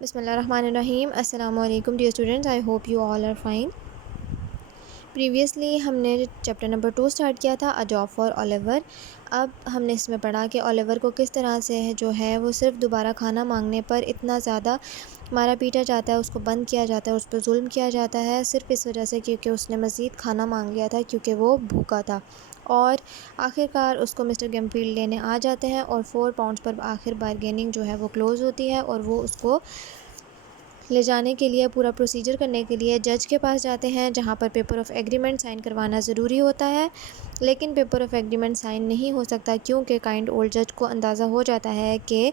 بسم اللہ الرحمن الرحیم. السلام علیکم dear students. I hope you all are fine. Previously ہم نے چیپٹر نمبر 2 اسٹارٹ کیا تھا، اے جاب فار اولیور. اب ہم نے اس میں پڑھا کہ اولیور کو کس طرح سے جو ہے وہ صرف دوبارہ کھانا مانگنے پر اتنا زیادہ مارا پیٹا جاتا ہے، اس کو بند کیا جاتا ہے، اس پر ظلم کیا جاتا ہے صرف اس وجہ سے کیونکہ اس نے مزید کھانا مانگ لیا تھا، کیونکہ وہ بھوکا تھا. اور آخر کار اس کو مسٹر گیمفیلڈ لینے آ جاتے ہیں اور 4 پاؤنڈز پر آخر بارگیننگ جو ہے وہ کلوز ہوتی ہے، اور وہ اس کو لے جانے کے لیے پورا پروسیجر کرنے کے لیے جج کے پاس جاتے ہیں، جہاں پر پیپر آف ایگریمنٹ سائن کروانا ضروری ہوتا ہے. لیکن پیپر آف ایگریمنٹ سائن نہیں ہو سکتا کیونکہ کائنڈ اولڈ جج کو اندازہ ہو جاتا ہے کہ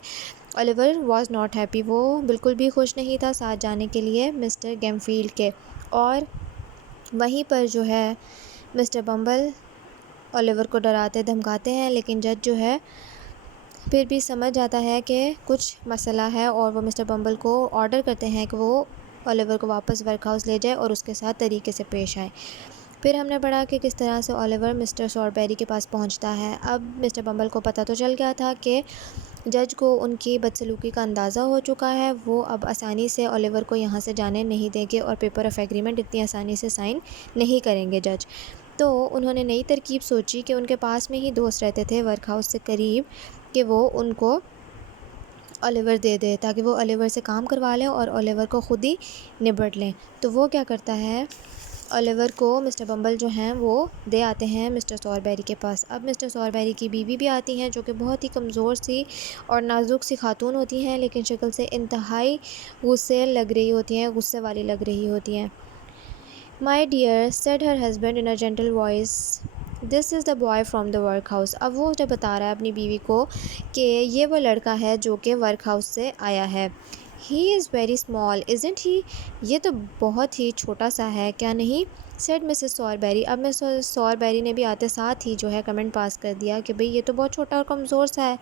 اولیور واز ناٹ ہیپی، وہ بالکل بھی خوش نہیں تھا ساتھ جانے کے لیے مسٹر گیمفیلڈ کے. اور وہیں پر جو ہے مسٹر بمبل اولیور کو ڈراتے دھمکاتے ہیں، لیکن جج جو ہے پھر بھی سمجھ جاتا ہے کہ کچھ مسئلہ ہے، اور وہ مسٹر بمبل کو آرڈر کرتے ہیں کہ وہ اولیور کو واپس ورک ہاؤس لے جائے اور اس کے ساتھ طریقے سے پیش آئے. پھر ہم نے پڑھا کہ کس طرح سے اولیور مسٹر سوربیری کے پاس پہنچتا ہے. اب مسٹر بمبل کو پتہ تو چل گیا تھا کہ جج کو ان کی بدسلوکی کا اندازہ ہو چکا ہے، وہ اب آسانی سے اولیور کو یہاں سے جانے نہیں دیں گے اور پیپر آف ایگریمنٹ اتنی آسانی سے سائن نہیں کریں گے جج. تو انہوں نے نئی ترکیب سوچی کہ ان کے پاس میں ہی دوست رہتے تھے ورک ہاؤس سے قریب، کہ وہ ان کو اولیور دے دے تاکہ وہ اولیور سے کام کروا لیں اور اولیور کو خود ہی نبٹ لیں. تو وہ کیا کرتا ہے، اولیور کو مسٹر بمبل جو ہیں وہ دے آتے ہیں مسٹر سوربیری کے پاس. اب مسٹر سوربیری کی بیوی بھی آتی ہیں جو کہ بہت ہی کمزور سی اور نازک سی خاتون ہوتی ہیں، لیکن شکل سے انتہائی غصے والی لگ رہی ہوتی ہیں. "My dear," said her husband in a gentle voice, "this is the boy from the work house." اب وہ جب بتا رہا ہے اپنی بیوی کو کہ یہ وہ لڑکا ہے جو کہ ورک ہاؤس سے آیا ہے. "He is very small, isn't he?" یہ تو بہت ہی چھوٹا سا ہے کیا نہیں، said Mrs. سوربیری. اب مسز سوربیری نے بھی آتے ساتھ ہی جو ہے کمنٹ پاس کر دیا کہ بھئی یہ تو بہت چھوٹا اور کمزور سا ہے.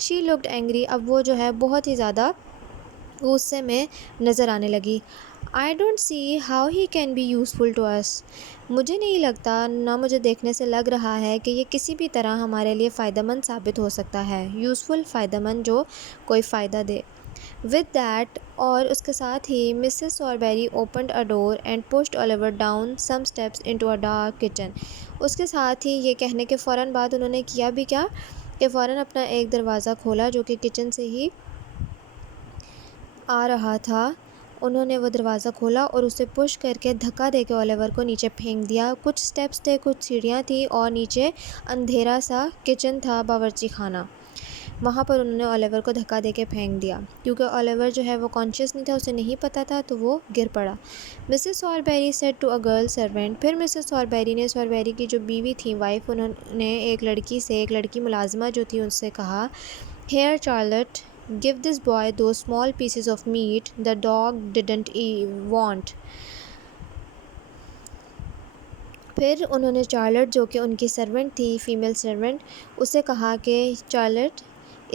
She looked angry. اب وہ جو ہے بہت ہی زیادہ غصے میں نظر آنے لگی. "I don't see how he can be useful to us." مجھے نہیں لگتا، نہ مجھے دیکھنے سے لگ رہا ہے کہ یہ کسی بھی طرح ہمارے لیے فائدہ مند ثابت ہو سکتا ہے. یوزفل، فائدہ مند، جو کوئی فائدہ دے. With that، اور اس کے ساتھ ہی Mrs سوربیری opened a door and pushed Oliver down some steps into a dark kitchen. اس کے ساتھ ہی یہ کہنے کے فوراً بعد انہوں نے کیا بھی کیا کہ فوراً اپنا ایک دروازہ کھولا جو کہ کچن سے ہی آ رہا تھا. انہوں نے وہ دروازہ کھولا اور اسے پش کر کے دھکا دے کے اولیور کو نیچے پھینک دیا. کچھ سٹیپس تھے، کچھ سیڑھیاں تھیں اور نیچے اندھیرا سا کچن تھا، باورچی خانہ. وہاں پر انہوں نے اولیور کو دھکا دے کے پھینک دیا. کیونکہ اولیور جو ہے وہ کانشیس نہیں تھا، اسے نہیں پتہ تھا، تو وہ گر پڑا. Mrs Sowerberry said to a girl servant. پھر مسز سوربیری نے سوربیری کی جو بیوی تھی، وائف، انہوں نے ایک لڑکی ملازمہ جو تھی ان سے کہا، "Here Charlotte, give this boy those small pieces of meat the dog didn't want." پھر انہوں نے چارلٹ جو کہ ان کی سرونٹ تھی، فیمیل سرونٹ، اسے کہا کہ چارلٹ،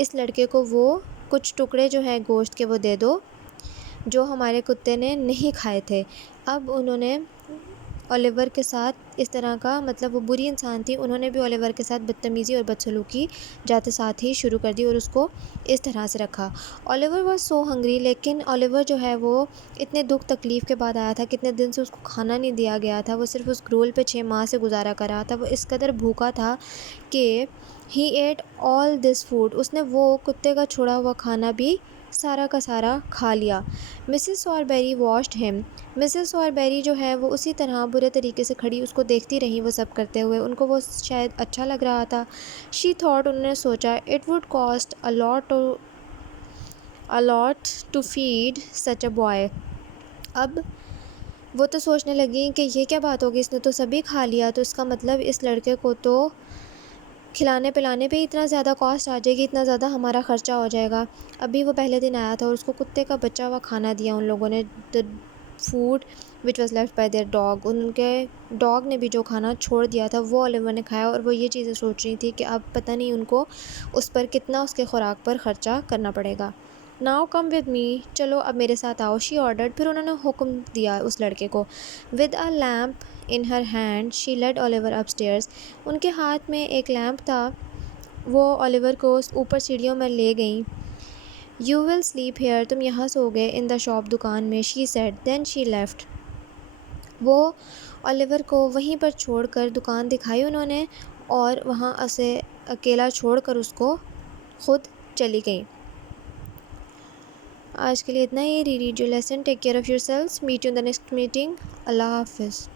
اس لڑکے کو وہ کچھ ٹکڑے جو ہیں گوشت کے وہ دے دو جو ہمارے کتے نے نہیں کھائے تھے. اب انہوں نے اولیور کے ساتھ اس طرح کا، مطلب وہ بری انسان تھی، انہوں نے بھی اولیور کے ساتھ بدتمیزی اور بدسلوکی جاتے ساتھ ہی شروع کر دی اور اس کو اس طرح سے رکھا. Oliver was so hungry. لیکن اولیور جو ہے وہ اتنے دکھ تکلیف کے بعد آیا تھا، کتنے دن سے اس کو کھانا نہیں دیا گیا تھا، وہ صرف اس گرول پہ 6 ماہ سے گزارا کر رہا تھا. وہ اس قدر بھوکا تھا کہ he ate all this food. اس نے وہ کتے کا چھوڑا ہوا کھانا بھی سارا کا سارا کھا لیا. Mrs Sowerberry watched him. Mrs Sowerberry جو ہے وہ اسی طرح برے طریقے سے کھڑی اس کو دیکھتی رہی، وہ سب کرتے ہوئے. ان کو وہ شاید اچھا لگ رہا تھا. she thought، انہوں نے سوچا، "it would cost a lot to feed such a boy." اب وہ تو سوچنے لگی کہ یہ کیا بات ہوگی، اس نے تو سبھی کھا لیا، تو اس کا مطلب اس لڑکے کو تو کھلانے پلانے پہ اتنا زیادہ کاسٹ آ جائے گی، اتنا زیادہ ہمارا خرچہ ہو جائے گا. ابھی وہ پہلے دن آیا تھا اور اس کو کتے کا بچا ہوا کھانا دیا ان لوگوں نے. the food which was left by their dog. ان کے ڈاگ نے بھی جو کھانا چھوڑ دیا تھا وہ اولیور نے کھایا، اور وہ یہ چیزیں سوچ رہی تھی کہ اب پتہ نہیں ان کو اس پر کتنا، اس کے خوراک پر خرچہ کرنا پڑے گا. "Now come with me." چلو اب میرے ساتھ آؤ. she ordered. پھر انہوں نے حکم دیا اس لڑکے کو. with a lamp in her hand she led Oliver upstairs. ان کے ہاتھ میں ایک لیمپ تھا، وہ اولیور کو اوپر سیڑھیوں میں لے گئیں. یو ول سلیپ ہیئر، تم یہاں سو گے، ان دا شاپ، دکان میں، she said, then she left, وہ اولیور کو وہیں پر چھوڑ کر دکان دکھائی انہوں نے اور وہاں اسے اکیلا چھوڑ کر اس کو خود چلی گئی۔ آج کے لیے اتنا ہی۔ Reread your lesson, take care of yourself, meet you in the next meeting, اللہ حافظ۔